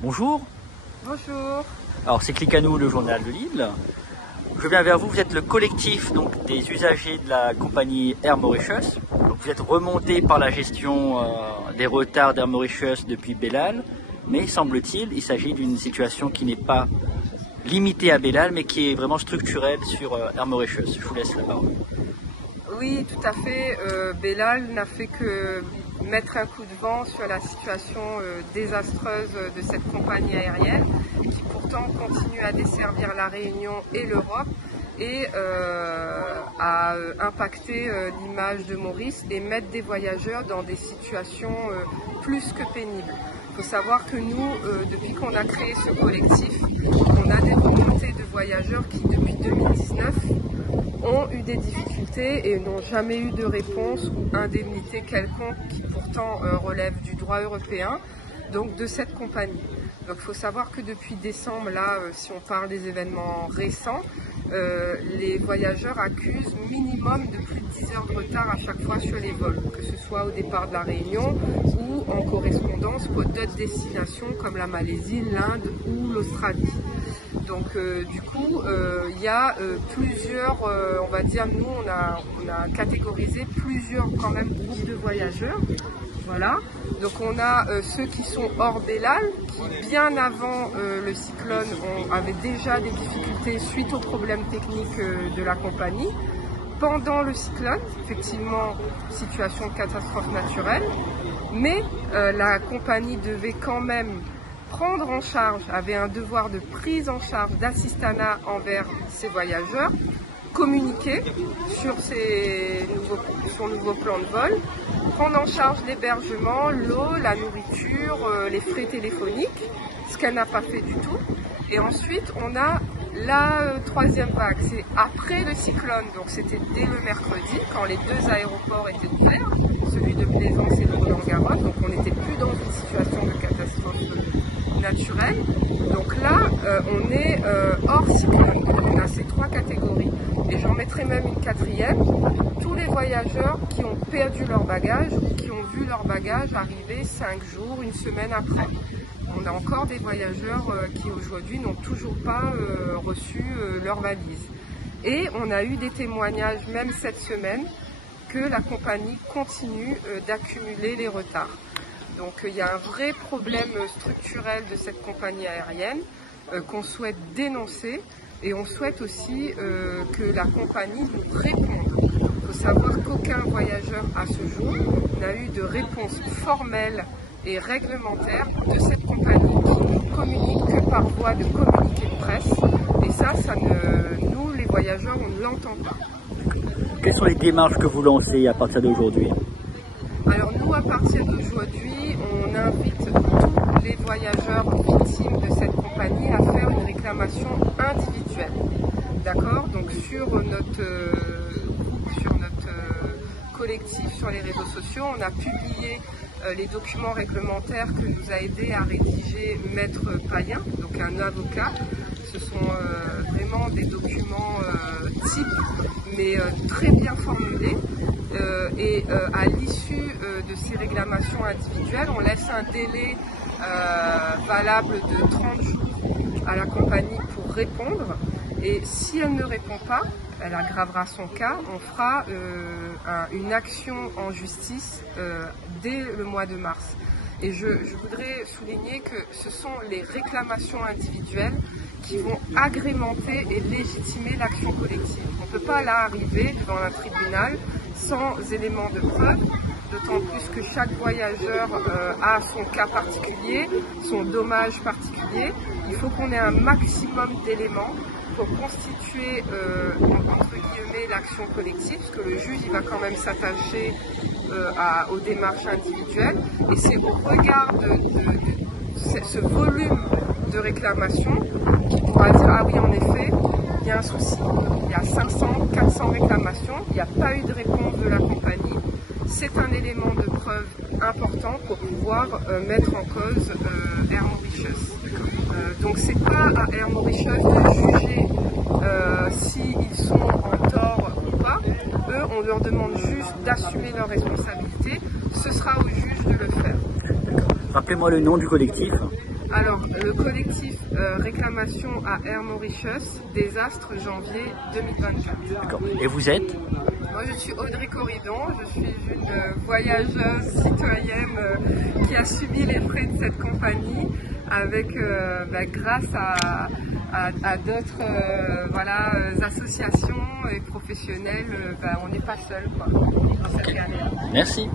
Bonjour. Bonjour. Alors c'est Clicquanou, le journal de Lille. Je viens vers vous, vous êtes le collectif donc, des usagers de la compagnie Air Mauritius. Donc, vous êtes remonté par la gestion des retards d'Air Mauritius depuis Belal, mais semble-t-il, il s'agit d'une situation qui n'est pas limitée à Belal, mais qui est vraiment structurelle sur Air Mauritius. Je vous laisse la parole. Oui, tout à fait. Belal n'a fait que mettre un coup de vent sur la situation désastreuse de cette compagnie aérienne qui pourtant continue à desservir la Réunion et l'Europe et à impacter l'image de Maurice et mettre des voyageurs dans des situations plus que pénibles. Il faut savoir que nous, depuis qu'on a créé ce collectif, on a des remontées de voyageurs qui, depuis 2019, ont eu des difficultés et n'ont jamais eu de réponse ou indemnité quelconque qui pourtant relève du droit européen, donc de cette compagnie. Donc il faut savoir que depuis décembre, là, si on parle des événements récents, les voyageurs accusent minimum de plus de 10 heures de retard à chaque fois sur les vols, que ce soit au départ de la Réunion ou en correspondance pour d'autres destinations comme la Malaisie, l'Inde ou l'Australie. Donc du coup, il y a plusieurs, on va dire, nous on a catégorisé plusieurs quand même groupes de voyageurs. Voilà. Donc on a ceux qui sont hors Belal, qui bien avant le cyclone avaient déjà des difficultés suite aux problèmes techniques de la compagnie. Pendant le cyclone, effectivement, situation de catastrophe naturelle, mais la compagnie devait quand même prendre en charge, avait un devoir de prise en charge d'assistanat envers ses voyageurs, communiquer sur son nouveau plan de vol, prendre en charge l'hébergement, l'eau, la nourriture, les frais téléphoniques, ce qu'elle n'a pas fait du tout. Et ensuite, on a la troisième vague, c'est après le cyclone, donc c'était dès le mercredi, quand les deux aéroports étaient ouverts, celui de Plaisance et de Roland-Garros, donc on n'était plus dans une situation de catastrophe naturelle. Donc là, on est hors cyclone, on a ces trois catégories. Et j'en mettrai même une quatrième, tous les voyageurs qui ont perdu leur bagage ou qui ont vu leur bagage arriver 5 jours, une semaine après. On a encore des voyageurs qui aujourd'hui n'ont toujours pas reçu leur valise. Et on a eu des témoignages, même cette semaine, que la compagnie continue d'accumuler les retards. Donc il y a un vrai problème structurel de cette compagnie aérienne qu'on souhaite dénoncer et on souhaite aussi que la compagnie nous réponde. Il faut savoir qu'aucun voyageur à ce jour n'a eu de réponse formelle et réglementaire de cette compagnie qui ne communique que par voie de communiqué de presse et ça nous les voyageurs on ne l'entend pas. Quelles sont les démarches que vous lancez à partir d'aujourd'hui? Alors nous à partir d'aujourd'hui on invite tous les voyageurs victimes de cette compagnie à faire une réclamation individuelle. D'accord? Donc sur notre collectif sur les réseaux sociaux, on a publié les documents réglementaires que nous a aidé à rédiger Maître Payen, donc un avocat. Ce sont vraiment des documents types, mais très bien formulés. Et à l'issue de ces réclamations individuelles, on laisse un délai valable de 30 jours à la compagnie pour répondre. Et si elle ne répond pas, elle aggravera son cas, on fera une action en justice dès le mois de mars. Et je voudrais souligner que ce sont les réclamations individuelles qui vont agrémenter et légitimer l'action collective. On ne peut pas là arriver devant un tribunal sans éléments de preuve, d'autant plus que chaque voyageur a son cas particulier, son dommage particulier. Il faut qu'on ait un maximum d'éléments pour constituer entre guillemets l'action collective, parce que le juge il va quand même s'attacher aux démarches individuelles et c'est au regard de ce volume de réclamation qu'il pourra dire ah oui en effet il y a un souci, il y a 500, 400 réclamations, il n'y a pas eu de réponse de la compagnie. C'est un élément de preuve important pour pouvoir mettre en cause Air Mauritius. Donc c'est pas à Air Mauritius de juger s'ils sont en tort ou pas. Eux, on leur demande juste d'assumer leurs responsabilités. Ce sera au juge de le faire. Rappelez-moi le nom du collectif. Alors, Le collectif Réclamation à Air Mauritius, désastre janvier 2024. D'accord. Et vous êtes? Moi je suis Audrey Corridon, je suis une voyageuse citoyenne qui a subi les frais de cette compagnie avec, grâce à d'autres associations et professionnels, on n'est pas seul dans cette galère. Merci.